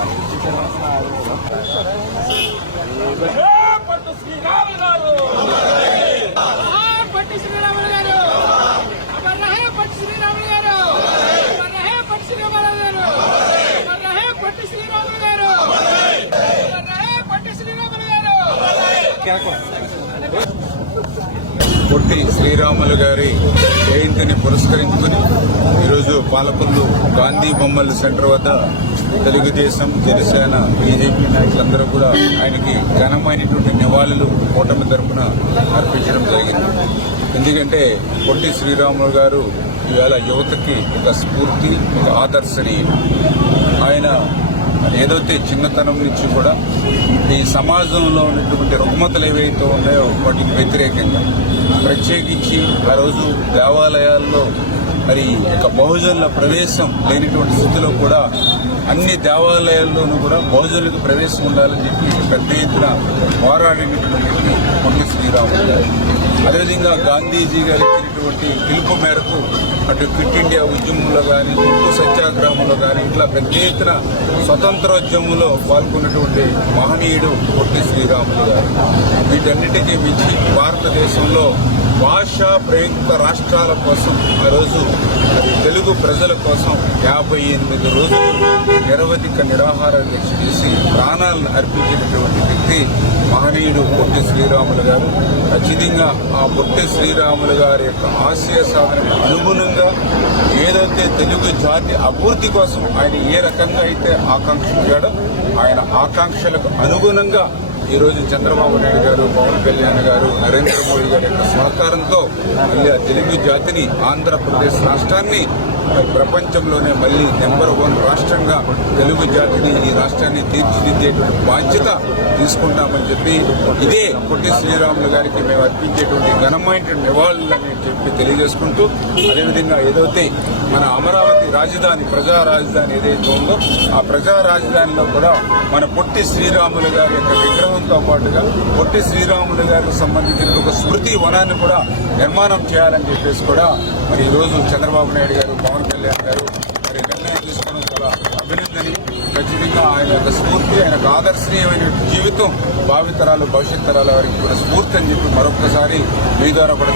పట్టు శ్రీరాములు గారు, పట్టు శ్రీరాములు గారు, అమర్ రహే పట్టు శ్రీరాములు గారు, అమర్ రహే పట్టు శ్రీరాములు గారు, అమర్ రహే పట్టు శ్రీరాములు గారు, అమర్ రహే పట్టు శ్రీరాములు గారు. పొట్టి శ్రీరాములు గారి జయంతిని పురస్కరించుకుని ఈరోజు పాలకొల్లు గాంధీ బొమ్మల సెంటర్ వద్ద తెలుగుదేశం, జనసేన, బీజేపీ నాయకులందరూ కూడా ఆయనకి ఘనమైనటువంటి నివాళులు కూటమి తరఫున అర్పించడం జరిగింది. ఎందుకంటే పొట్టి శ్రీరాములు గారు ఇవాళ యువతకి ఒక స్ఫూర్తి, ఒక ఆదర్శనీయుడు. ఆయన ఏదైతే చిన్నతనం నుంచి కూడా ఈ సమాజంలో ఉన్నటువంటి రుగ్మతలు ఏవైతే ఉన్నాయో వాటికి వ్యతిరేకంగా ప్రత్యేకించి ఆ రోజు దేవాలయాల్లో మరి ఒక బహుజనుల ప్రవేశం లేనిటువంటి స్థితిలో కూడా అన్ని దేవాలయాల్లోనూ కూడా బహుజనులకు ప్రవేశం ఉండాలని చెప్పి పెద్ద ఎత్తున పోరాడినటువంటి పొట్టి శ్రీరాములు గారు. అదేవిధంగా గాంధీజీ గారు ఇచ్చినటువంటి పిలుపు మేరకు అటు క్విట్ ఇండియా ఉద్యమంలో కానీ, ఉప్పు సత్యాగ్రహంలో కానీ ఇట్లా పెద్ద ఎత్తున స్వతంత్రోద్యమంలో పాల్గొన్నటువంటి మహనీయుడు పొట్టి శ్రీరాములు గారు. వీటన్నిటికీ మించి భారతదేశంలో భాషా ప్రయుక్త రాష్ట్రాల కోసం ఆ రోజు తెలుగు ప్రజల కోసం 58 రోజులు నిరవధిక నిరాహార దీక్ష చేసి ప్రాణాలను అర్పించినటువంటి వ్యక్తి మహనీయుడు పొట్టి శ్రీరాములు గారు. ఖచ్చితంగా ఆ పొట్టి శ్రీరాములు గారి యొక్క ఆశయ సాధనకు అనుగుణంగా ఏదైతే తెలుగు జాతి అభివృద్ధి కోసం ఆయన ఏ రకంగా అయితే ఆకాంక్షించాడో ఆయన ఆకాంక్షలకు అనుగుణంగా ఈరోజు చంద్రబాబు నాయుడు గారు, పవన్ కళ్యాణ్ గారు, నరేంద్ర మోడీ గారి యొక్క సహకారంతో మళ్ళీ ఆ తెలుగు జాతిని, ఆంధ్రప్రదేశ్ రాష్ట్రాన్ని ప్రపంచంలోనే మళ్ళీ నెంబర్ 1 రాష్ట్రంగా తెలుగు జాతిని, ఈ రాష్ట్రాన్ని తీర్చిదిద్దేటువంటి బాధ్యత తీసుకుంటామని చెప్పి ఇదే పొట్టి శ్రీరాములు గారికి మేము అర్పించేటువంటి ఘనమైన నివాళులని చెప్పి తెలియజేసుకుంటూ, అదేవిధంగా ఏదైతే మన అమరావతి రాజధాని, ప్రజా రాజధాని ఏదైతే ఉందో ఆ ప్రజా రాజధానిలో కూడా మన పొట్టి శ్రీరాములు గారి యొక్క విగ్రహంతో పాటుగా పొట్టి శ్రీరాములు గారికి సంబంధించిన ఒక స్మృతి వనాన్ని కూడా నిర్మాణం చేయాలని చెప్పేసి కూడా మరి ఈరోజు చంద్రబాబు నాయుడు గారు, పవన్ కళ్యాణ్ గారు మరి నిర్ణయం తీసుకోవడం చాలా అభినందనీయం. ఖచ్చితంగా ఆయన యొక్క స్ఫూర్తి, ఆయన యొక్క ఆదర్శనీయమైన జీవితం భావితరాలు, భవిష్యత్ తరాల వారికి కూడా స్ఫూర్తి అని చెప్పి మరొకసారి మీ ద్వారా కూడా